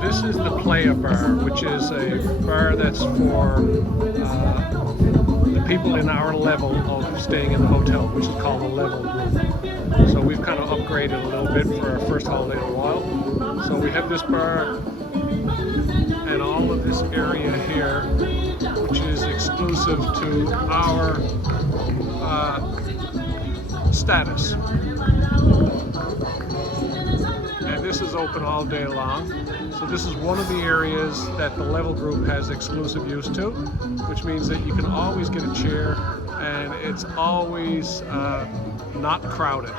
This is the Playa Bar, which is a bar that's for the people in our level of staying in the hotel, which is called the level group. So we've kind of upgraded a little bit for our first holiday in a while. So we have this bar and all of this area here, which is exclusive to our status. And this is open all day long. So this is one of the areas that the level group has exclusive use to, which means that you can always get a chair and it's always not crowded.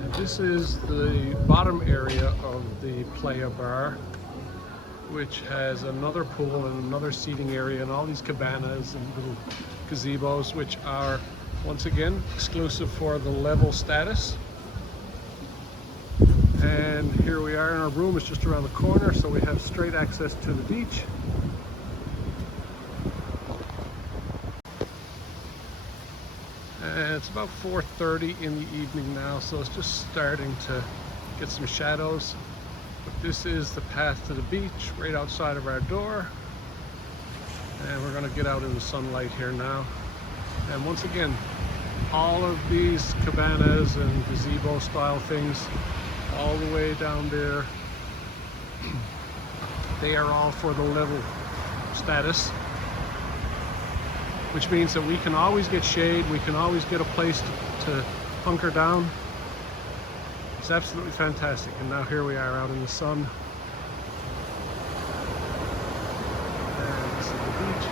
And this is the bottom area of the Playa Bar, which has another pool and another seating area and all these cabanas and little gazebos, which are once again exclusive for the level status. And here we are, and our room is just around the corner, so we have straight access to the beach. And it's about 4:30 in the evening now, so it's just starting to get some shadows. But this is the path to the beach right outside of our door. And we're going to get out in the sunlight here now. And once again, all of these cabanas and gazebo style things all the way down there, they are all for the level status, which means that we can always get shade, we can always get a place to hunker down. It's absolutely fantastic. And now here we are out in the sun. And this is the beach.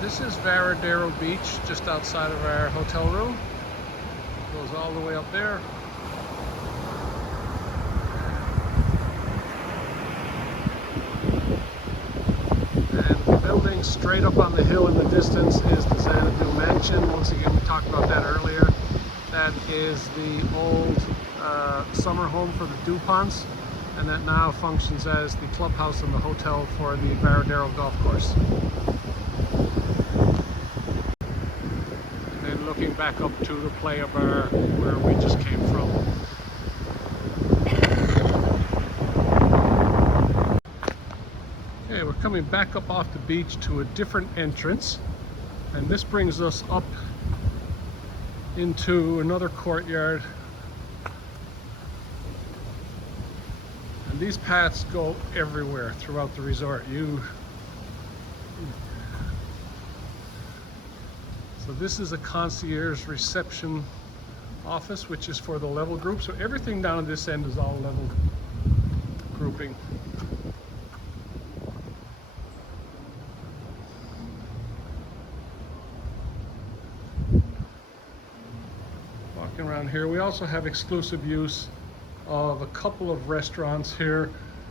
This is Varadero Beach, just outside of our hotel room. It goes all the way up there. And the building straight up on the hill in the distance is the Xanadu Mansion. Once again, we talked about that earlier. That is the old summer home for the DuPonts, and that now functions as the clubhouse and the hotel for the Varadero Golf Course. Looking back up to the Playa Bar where we just came from. Okay, we're coming back up off the beach to a different entrance, and this brings us up into another courtyard. And these paths go everywhere throughout the resort. So this is a concierge reception office, which is for the level group. So everything down at this end is all level grouping. Walking around here, we also have exclusive use of a couple of restaurants here.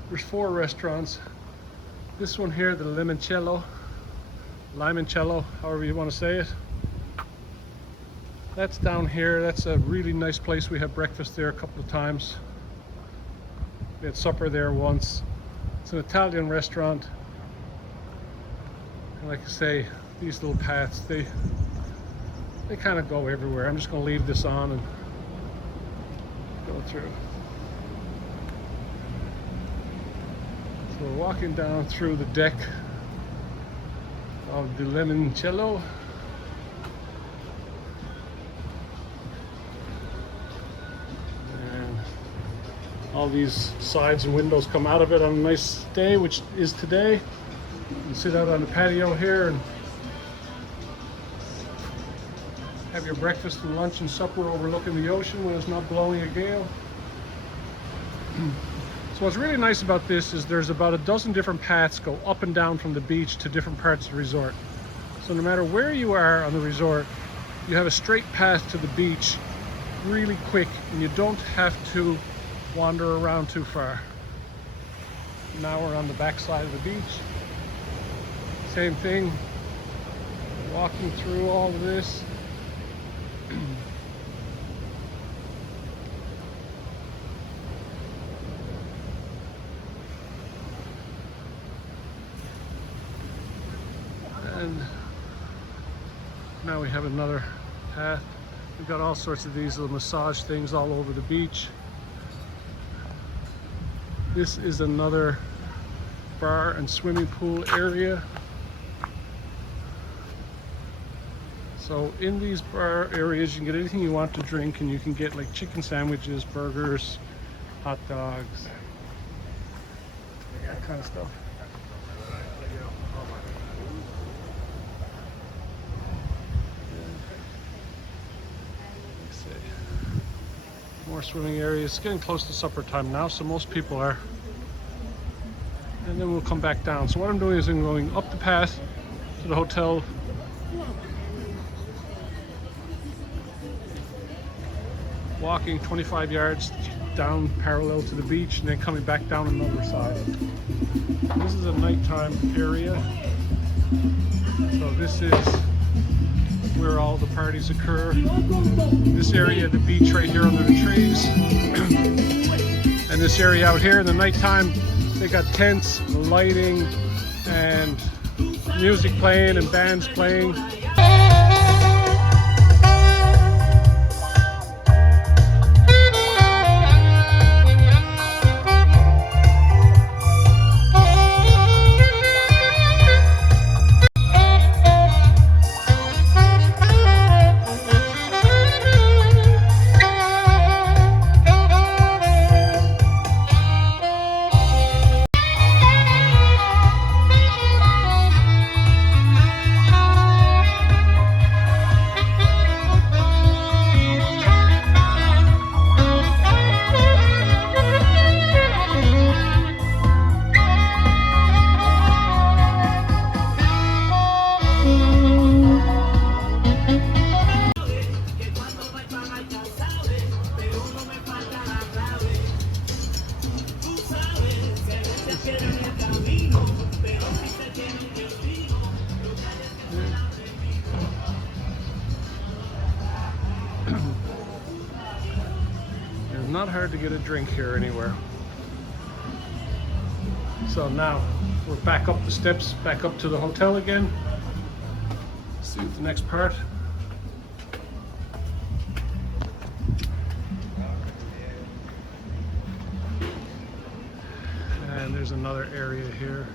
There's 4 restaurants. This one here, the Limoncello, however you want to say it. That's down here. That's a really nice place. We had breakfast there a couple of times. We had supper there once. It's an Italian restaurant. And like I say, these little paths, they kind of go everywhere. I'm just going to leave this on and go through. So we're walking down through the deck of the Limoncello. All these sides and windows come out of it on a nice day, which is today. You can sit out on the patio here and have your breakfast and lunch and supper overlooking the ocean when it's not blowing a gale. So what's really nice about this is there's about a dozen different paths go up and down from the beach to different parts of the resort. So no matter where you are on the resort, you have a straight path to the beach really quick, and you don't have to wander around too far. Now we're on the back side of the beach. Same thing. walking through all of this. And now we have another path. We've got all sorts of these little massage things all over the beach. This is another bar and swimming pool area. So in these bar areas, you can get anything you want to drink, and you can get like chicken sandwiches, burgers, hot dogs, that kind of stuff. Let's see. More swimming areas. It's getting close to supper time now, so most people are. And then we'll come back down. So what I'm doing is I'm going up the path to the hotel. Walking 25 yards down parallel to the beach, and then coming back down another side. This is a nighttime area. So this is where all the parties occur. This area, the beach right here under the trees. And this area out here in the nighttime, they got tents, lighting, and music playing and bands playing. It's not hard to get a drink here anywhere. So now we're back up the steps, back up to the hotel again. See the next part. And there's another area here.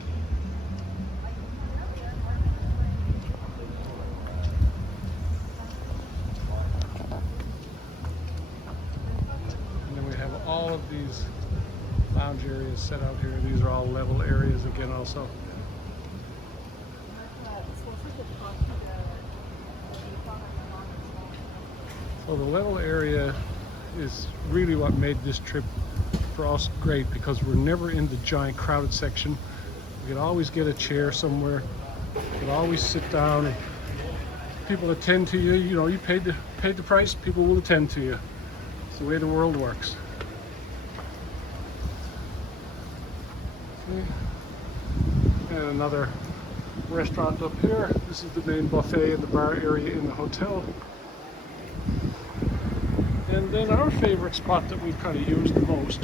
All of these lounge areas set out here. These are all level areas again also. So the level area is really what made this trip for us great, because we're never in the giant crowded section. You can always get a chair somewhere. You can always sit down. People attend to you. You know, you paid the price, people will attend to you. It's the way the world works. And another restaurant up here. This is the main buffet and the bar area in the hotel. And then our favorite spot that we've kind of used the most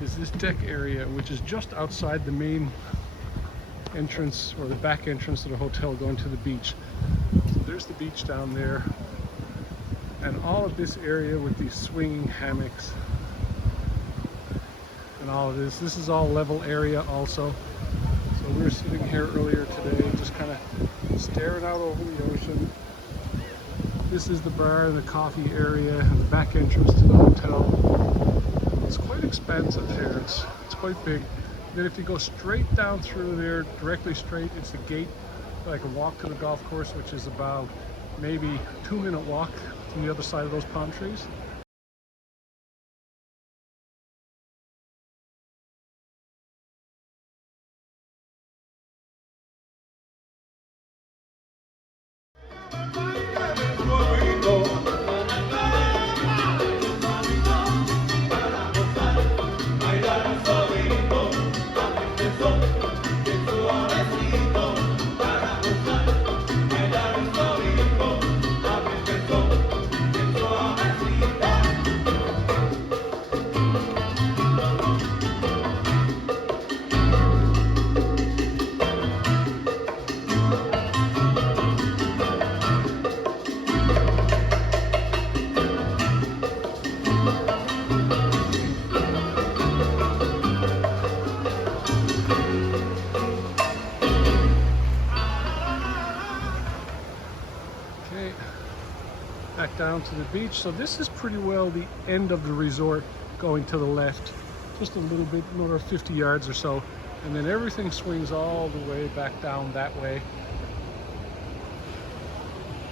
is this deck area, which is just outside the main entrance, or the back entrance to the hotel going to the beach. So there's the beach down there. And all of this area with these swinging hammocks and all of this is all level area also. So we were sitting here earlier today just kind of staring out over the ocean. This is the bar and the coffee area and the back entrance to the hotel. It's quite expansive here. It's quite big. Then if you go straight down through there, directly straight, it's the gate, like a walk to the golf course, which is about maybe a 2-minute walk from the other side of those palm trees. down to the beach. So this is pretty well the end of the resort, going to the left. Just a little bit, another 50 yards or so. And then everything swings all the way back down that way.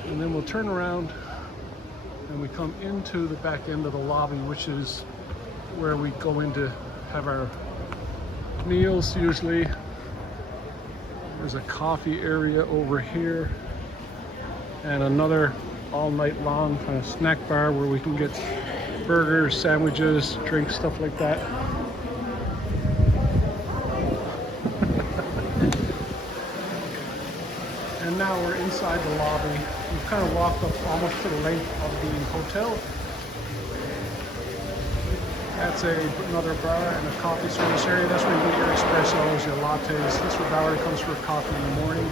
And then we'll turn around and we come into the back end of the lobby, which is where we go in to have our meals usually. There's a coffee area over here and another all night long kind of snack bar where we can get burgers, sandwiches, drinks, stuff like that. And now we're inside the lobby. We've kind of walked up almost to the length of the hotel. That's another bar and a coffee service area. That's where you get your espressos, your lattes. That's where Valerie comes for coffee in the morning.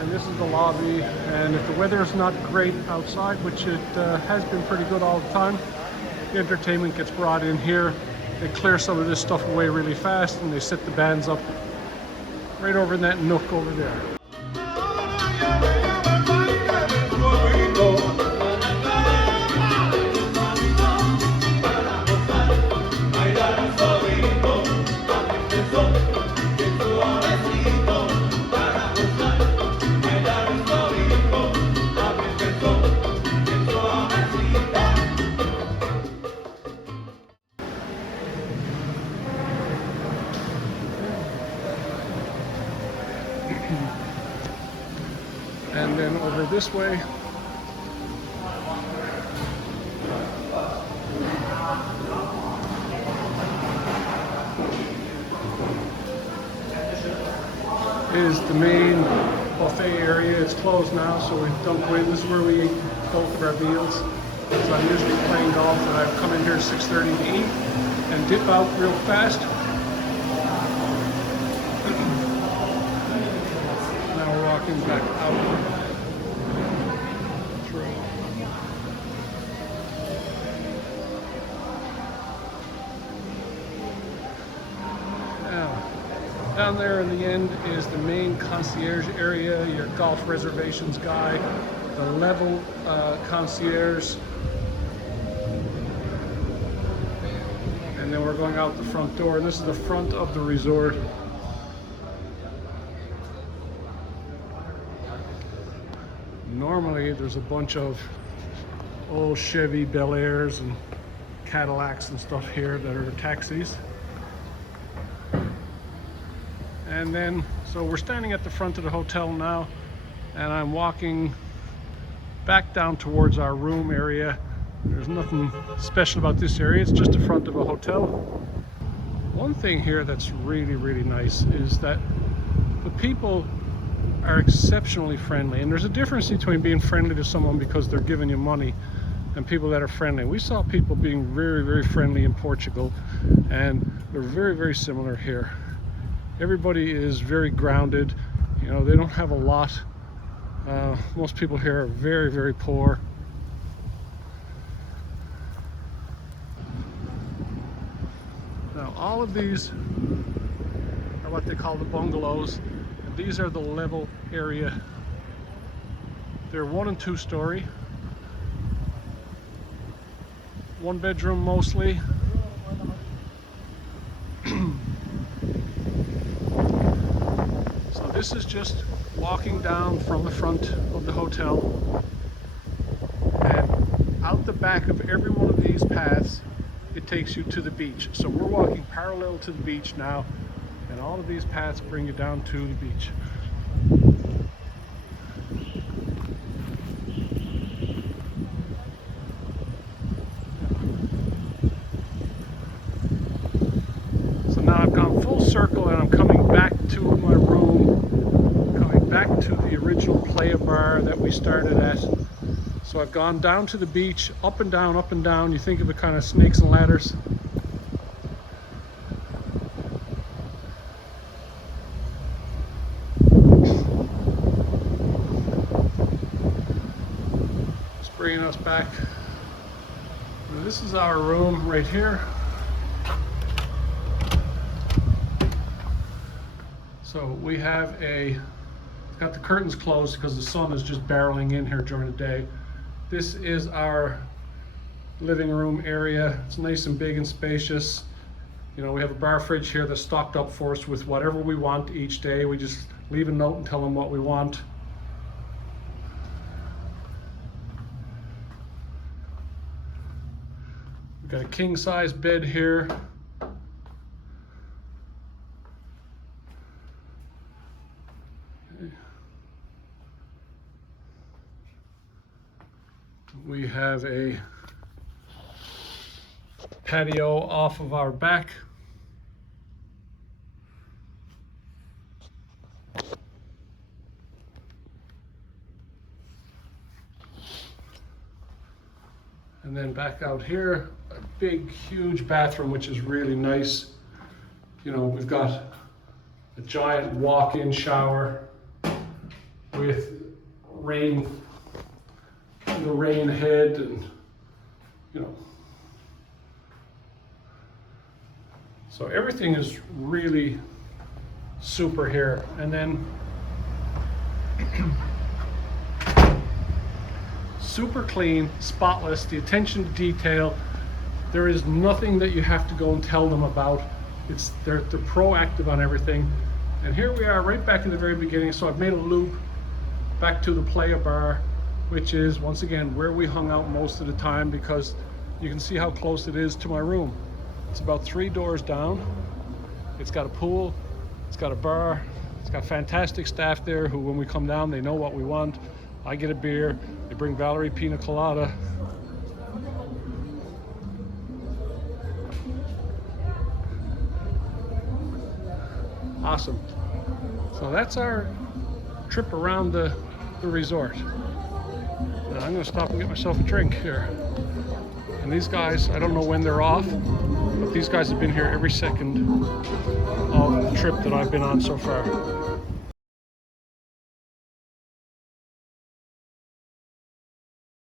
And this is the lobby. And if the weather is not great outside, which it has been pretty good all the time, the entertainment gets brought in here. They clear some of this stuff away really fast and they set the bands up right over in that nook over there. And then over this way, is the main buffet area. It's closed now, so we don't go in. This is where we eat both of our meals. So I'm usually playing golf, and I come in here at 6:30 to eat and dip out real fast. Now we're walking back out through. Now, down there in the end is the main concierge area, your golf reservations guy, the level concierge. And then we're going out the front door, and this is the front of the resort. Normally there's a bunch of old Chevy Bel Airs and Cadillacs and stuff here that are taxis. And then, so we're standing at the front of the hotel now, and I'm walking back down towards our room area. There's nothing special about this area, it's just the front of a hotel. One thing here that's really, really nice is that the people are exceptionally friendly, and there's a difference between being friendly to someone because they're giving you money and people that are friendly. We saw people being very, very friendly in Portugal, and they're very, very similar here. Everybody is very grounded. You know, they don't have a lot. Most people here are very, very poor. Now, all of these are what they call the bungalows. And these are the level area. They're 1 and 2 story. 1 bedroom mostly. This is just walking down from the front of the hotel, and out the back of every one of these paths it takes you to the beach. So we're walking parallel to the beach now, and all of these paths bring you down to the beach. So now I've gone full circle and I'm coming back to my room, back to the original playa bar that we started at. So I've gone down to the beach, up and down, up and down. You think of it kind of snakes and ladders. Just bringing us back. Now, this is our room right here. So we have got the curtains closed because the sun is just barreling in here during the day. This is our living room area. It's nice and big and spacious. You know, we have a bar fridge here that's stocked up for us with whatever we want each day. We just leave a note and tell them what we want. We've got a king size bed here. We have a patio off of our back. And then back out here, a big, huge bathroom, which is really nice. You know, we've got a giant walk-in shower with the rain head, and you know, so everything is really super here. And then super clean, spotless, the attention to detail. There is nothing that you have to go and tell them about. They're proactive on everything. And here we are right back in the very beginning. So I've made a loop back to the Playa Bar, which is once again where we hung out most of the time, because you can see how close it is to my room. It's about 3 doors down. It's got a pool, it's got a bar, it's got fantastic staff there who, when we come down, they know what we want. I get a beer, they bring Valerie pina colada. Awesome. So that's our trip around the resort. Now I'm gonna stop and get myself a drink here. And these guys, I don't know when they're off, but these guys have been here every second of the trip that I've been on so far.